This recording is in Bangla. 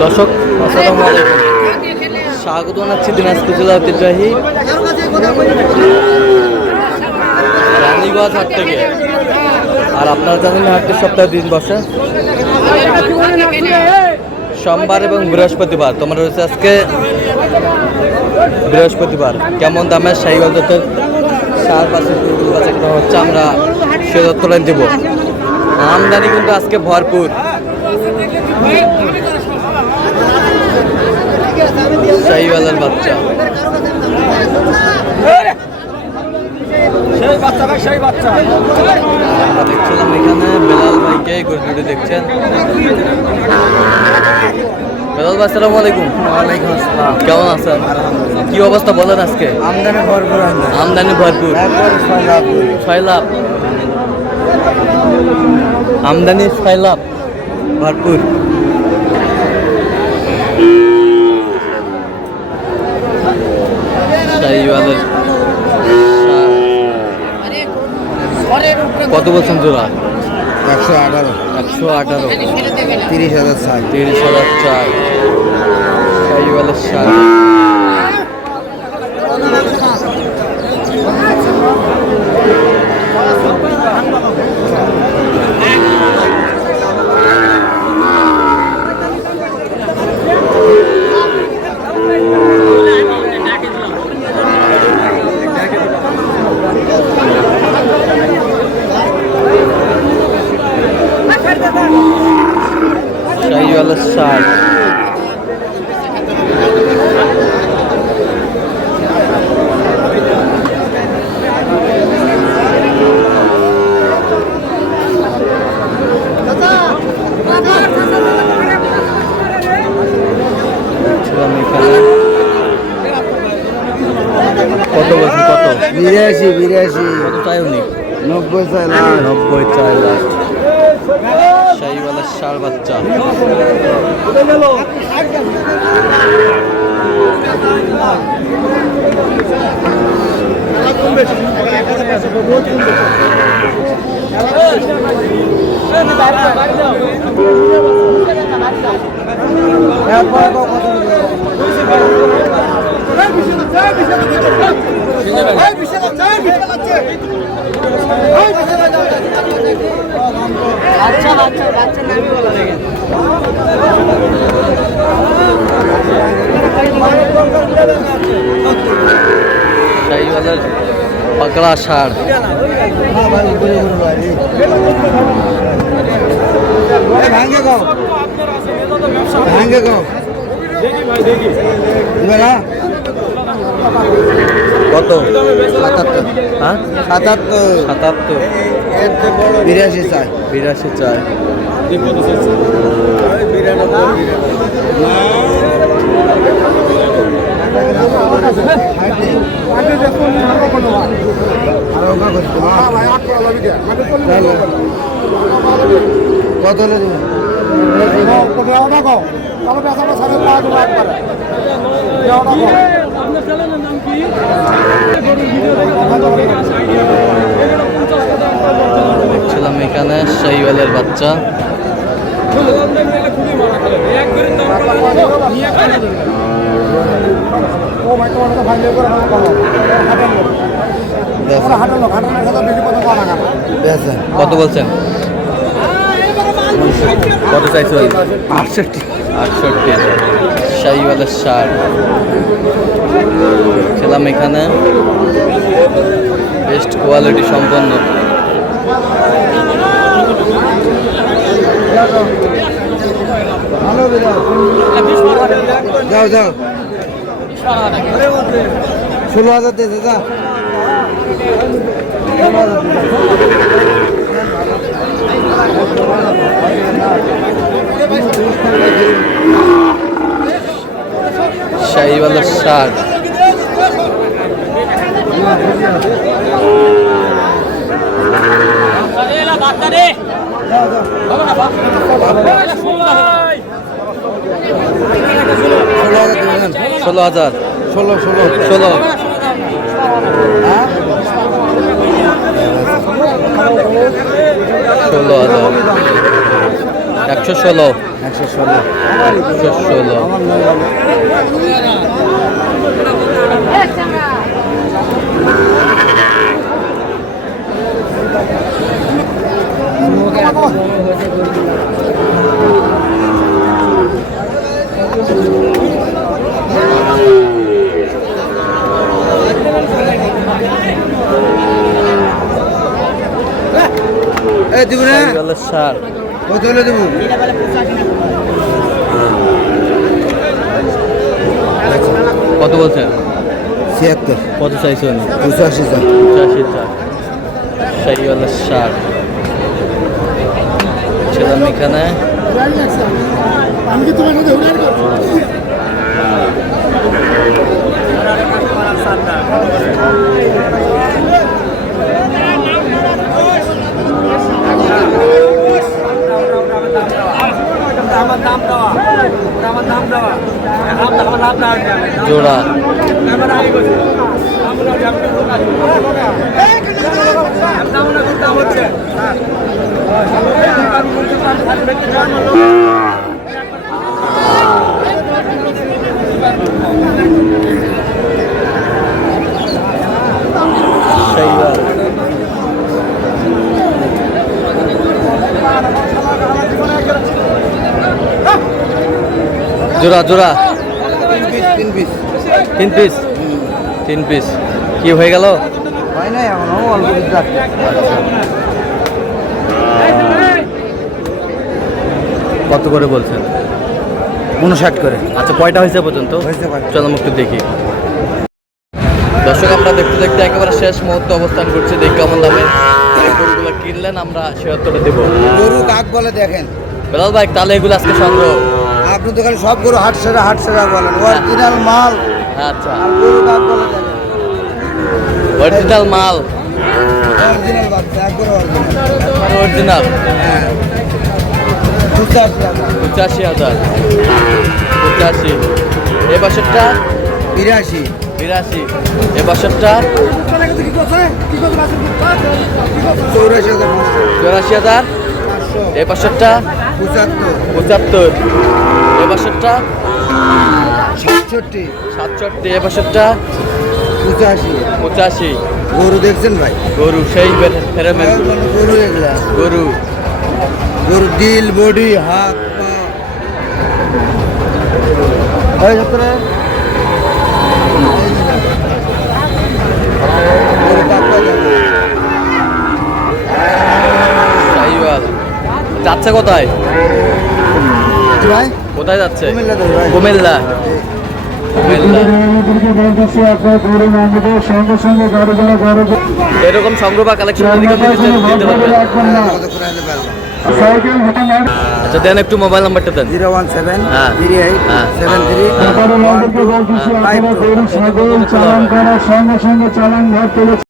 দর্শক আসসালামু আলাইকুম, স্বাগত জানাচ্ছি দিনাজপুর জেলা ঐতিহ্যবাহী রানীগঞ্জ হাট থেকে। আর আপনারা জানেন হাটটি সপ্তাহে 3 বসে, সোমবার এবং বৃহস্পতিবার। তোমার রয়েছে আজকে বৃহস্পতিবার। কেমন দামের শাহিওয়াল জাতের সার পাশে হচ্ছে আমরা সে তথ্য দেব। আমদানি কিন্তু আজকে ভরপুর। শাহিওয়ালের বাচ্চা আমরা দেখছিলাম এখানে বেলাল ভাইকে গরুটি দেখছেন। বেলাল ভাই আসসালামু আলাইকুম। ওয়ালাইকুম আসসালাম। কেমন আছেন? কি অবস্থা বলেন আজকে? আমদানি ভরপুর। আমদানি ভরপুর, 6 লাখ আমদানি, 6 লাখ ভরপুর। শাহিওয়ালের কত বলছেন জোড়া? 118, 118, 30,000 ষাট। 30,000 চাই। শাহিওয়ালের সার শাহিওয়ালের সার কত বলছেন? কত? 82 কত চাই উনি? 90 চাই। 90 চাই লাস্ট। শাহিওয়ালের ষাঁড় বাচ্চা শাহিওয়ালের পাকড়া ষাঁড়। কত? 77, হ্যাঁ 77, 77, 82 চাই। 82 চাই। কত হলে দেবেন? দেখছিলাম এখানে শাহিওয়ালের বাচ্চা। কত বলছেন? কত চাইছো? 68। 68 শাহিওয়ালের ষাঁড়। খেলাম এখানে বেস্ট কোয়ালিটি সম্পন্ন। যাও যাও, 16,000 দিয়েছে। যা শাহিওয়ালের ষাঁড়। ষোলো হাজার। 16। 16। হ্যাঁ 16,000। 116 116 116 আমার নয় বলে এই দিব না শাহিওয়ালের সার কত হলে দেবো কত বলছেন 76 কত চাইছেন 85 টাকা 85 টাকা শাহিওয়ালের সার ছিলাম এখানে আমি কি তোমার সাথে উড়ান করছি জোড়া শাহিওয়াল জোড়া জোড়া 3 পিস 3 পিস 3 পিস কি হয়ে গেল হয় না এখনো অল্প কিছু আছে কত করে বলছেন 59 করে আচ্ছা কয়টা হয়েছে পর্যন্ত হয়েছে কয়টা? চলো একটু দেখি দর্শক আমরা দেখতে দেখতে একেবারে শেষ মুহূর্তে অবস্থান করছি দেখি কেমন দামে গরুগুলো কিনলেন আমরা 76 দেবো গরু কাক বলে দেখেন বেলাল ভাই তাহলে এগুলো আজকে সংগ্রহ আপনি তো খালি সব গরু হাট সেরা বলেন অরিজিনাল মাল আচ্ছা আর গরু কাক বলে দেখেন অরিজিনাল মাল অরিজিনাল বাচ্চা একবার অরিজিনাল অরিজিনাল হ্যাঁ 85,000 85 এ বছরটা 82 82 এ বছরটা 84,000 এ বছরটা 75 এ বছরটা 67 67 এ বছরটা 85 গরু দেখছেন ভাই গরু সেই ফেরেমের গরু এগুলা গরু গরু দিল বডি হাত পা এই সত্তরে গরু কাক বলে শাহিওয়াল যাচ্ছে কোথায় ভাই কোথায় যাচ্ছে কুমিল্লা তো ভাই কুমিল্লা কুমিল্লা সঙ্গে সঙ্গে গাড়িগুলো গাড়ি এরকম সংগ্রহ বা কালেকশন যদি কেউ নিতে চায় দিতে পারবেন কত করে হলে পারবো সাইকেল হাতে মার আচ্ছা দেন একটু মোবাইল নাম্বারটা দেন 017 হ্যাঁ। 38 হ্যাঁ। 73 তারপরে আমাদেরকে বলতেছি আপনারা গরু ছাগল চালান করার সঙ্গে সঙ্গে চালান ঘর তুলে